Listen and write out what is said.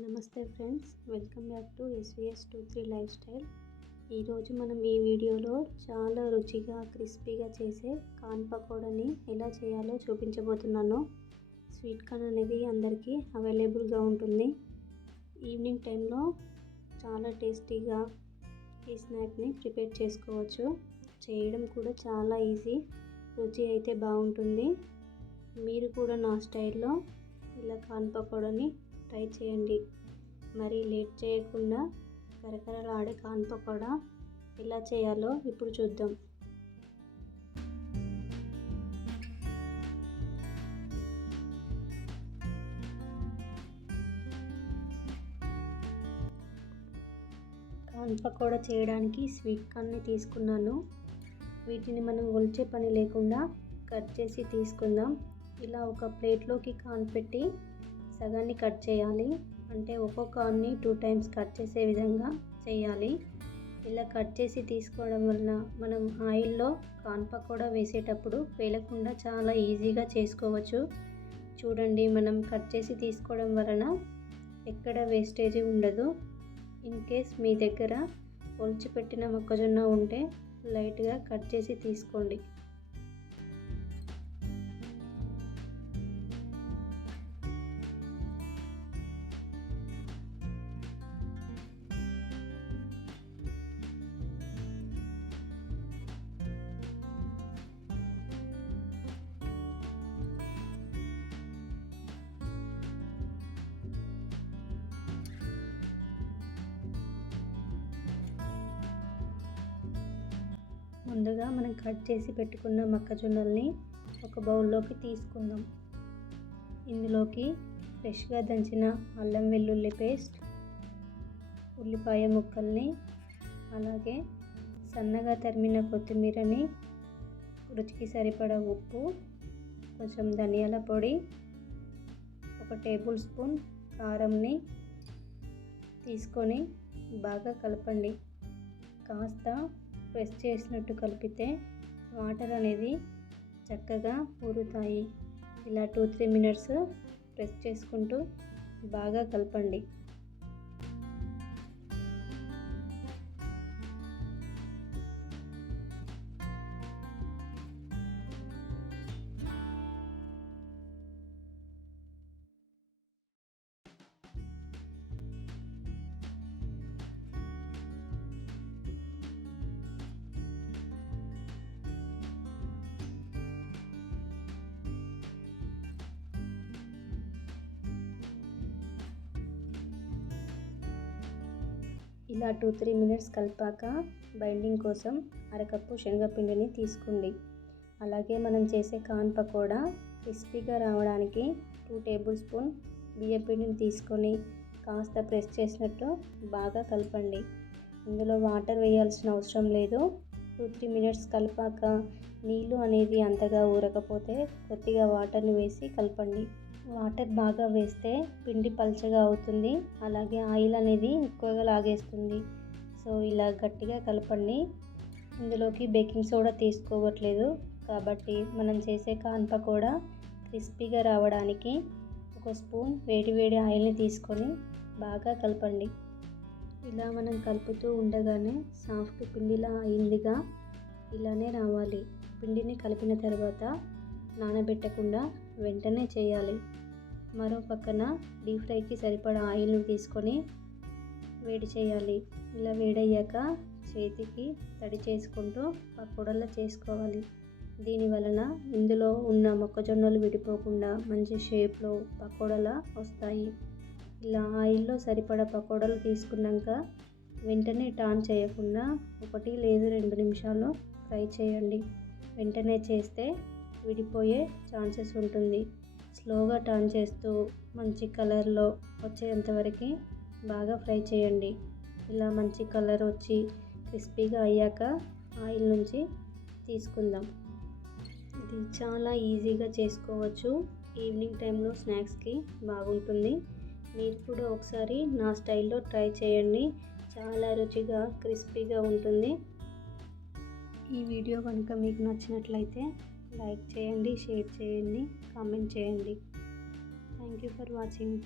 నమస్తే friends, welcome back to SVS23 life style. ఈరోజు మనం ఈ వీడియోలో చాలా రుచిగా క్రిస్పీగా చేసే కార్న్ పకోడాని ఎలా చేయాలో చూపించబోతున్నాను. స్వీట్ కార్న్ అనేది అందరికీ అవైలబుల్గా ఉంటుంది. ఈవినింగ్ టైంలో చాలా టేస్టీగా ఈ స్నాక్ని ప్రిపేర్ చేసుకోవచ్చు. చేయడం కూడా చాలా ఈజీ, రుచి అయితే బాగుంటుంది. మీరు కూడా నా స్టైల్లో ఇలా కార్న్ పకోడాని ట్రై చేయండి. మరి లేట్ చేయకుండా కరకరలాడే కార్న్ పకోడా ఎలా చేయాలో ఇప్పుడు చూద్దాం. కార్న్ పకోడా చేయడానికి స్వీట్ కార్న్ని తీసుకున్నాను. వీటిని మనం ఒలిచే పని లేకుండా కట్ చేసి తీసుకుందాం. ఇలా ఒక ప్లేట్లోకి కార్న్ పెట్టి సగాన్ని కట్ చేయాలి. అంటే ఒక్కొక్క కార్న్ని 2 టైమ్స్ కట్ చేసే విధంగా చేయాలి. ఇలా కట్ చేసి తీసుకోవడం వలన మనం ఆయిల్లో కార్న్ పకోడా వేసేటప్పుడు పేలకుండా చాలా ఈజీగా చేసుకోవచ్చు. చూడండి, మనం కట్ చేసి తీసుకోవడం వలన ఎక్కడ వేస్టేజ్ ఉండదు. ఇన్ కేస్ మీ దగ్గర ఒలిచిపెట్టిన మొక్కజొన్న ఉంటే లైట్గా కట్ చేసి తీసుకోండి. ముందుగా మనం కట్ చేసి పెట్టుకున్న మొక్కజొన్నల్ని ఒక బౌల్లోకి తీసుకుందాం. ఇందులోకి ఫ్రెష్గా దంచిన అల్లం వెల్లుల్లి పేస్ట్, ఉల్లిపాయ ముక్కల్ని, అలాగే సన్నగా తరిమిన కొత్తిమీరని, రుచికి సరిపడా ఉప్పు, కొంచెం ధనియాల పొడి, 1 టేబుల్ స్పూన్ కారంని తీసుకొని బాగా కలపండి. కాస్త ప్రెస్ చేసినట్టు కలిపితే వాటర్ అనేది చక్కగా ఊరుతాయి. ఇలా 2-3 మినిట్స్ ప్రెస్ చేసుకుంటూ బాగా కలపండి. ఇలా 2-3 మినిట్స్ కలిపాక బైండింగ్ కోసం అరకప్పు శనగపిండిని తీసుకోండి. అలాగే మనం చేసే కార్న్ పకోడా క్రిస్పీగా రావడానికి 2 టేబుల్ స్పూన్ బియ్యపిండిని తీసుకొని కాస్త ప్రెస్ చేసినట్టు బాగా కలపండి. ఇందులో వాటర్ వేయాల్సిన అవసరం లేదు. 2-3 మినిట్స్ కలిపాక నీళ్ళు అనేది అంతగా ఊరకపోతే కొద్దిగా వాటర్ని వేసి కలపండి. వాటర్ బాగా వేస్తే పిండి పల్చగా అవుతుంది, అలాగే ఆయిల్ అనేది ఎక్కువగా లాగేస్తుంది. సో ఇలా గట్టిగా కలపండి. ఇందులోకి బేకింగ్ సోడా తీసుకోవట్లేదు కాబట్టి మనం చేసే కార్న్ పకోడా క్రిస్పీగా రావడానికి 1 స్పూన్ వేడి ఆయిల్ని తీసుకొని బాగా కలపండి. ఇలా మనం కలుపుతూ ఉండగానే సాఫ్ట్ పిండిలా అయిందిగా ఇలానే రావాలి. పిండిని కలిపిన తర్వాత నానబెట్టకుండా వెంటనే చేయాలి. మరో పక్కన డీప్ ఫ్రైకి సరిపడా ఆయిల్ని తీసుకొని వేడి చేయాలి. ఇలా వేడయ్యాక చేతికి తడి చేసుకుంటూ పకోడాలు చేసుకోవాలి. దీని వలన ఇందులో ఉన్న మొక్కజొన్నలు విడిపోకుండా మంచి షేప్లో పకోడాలు వస్తాయి. ఇలా ఆయిల్లో సరిపడా పకోడాలు తీసుకున్నాక వెంటనే టర్న్ చేయకుండా 1 లేదా 2 నిమిషాలు ఫ్రై చేయండి. వెంటనే చేస్తే విడిపోయే ఛాన్సెస్ ఉంటుంది. స్లోగా టర్న్ చేస్తూ మంచి కలర్లో వచ్చేంతవరకు బాగా ఫ్రై చేయండి. ఇలా మంచి కలర్ వచ్చి క్రిస్పీగా అయ్యాక ఆయిల్ నుంచి తీసుకుందాం. ఇది చాలా ఈజీగా చేసుకోవచ్చు. ఈవినింగ్ టైంలో స్నాక్స్కి బాగుంటుంది. మీరు కూడా ఒకసారి నా స్టైల్లో ట్రై చేయండి. చాలా రుచిగా క్రిస్పీగా ఉంటుంది. ఈ వీడియో కనుక మీకు నచ్చినట్లయితే లైక్ చేయండి, షేర్ చేయండి, కామెంట్ చేయండి. Thank you for watching.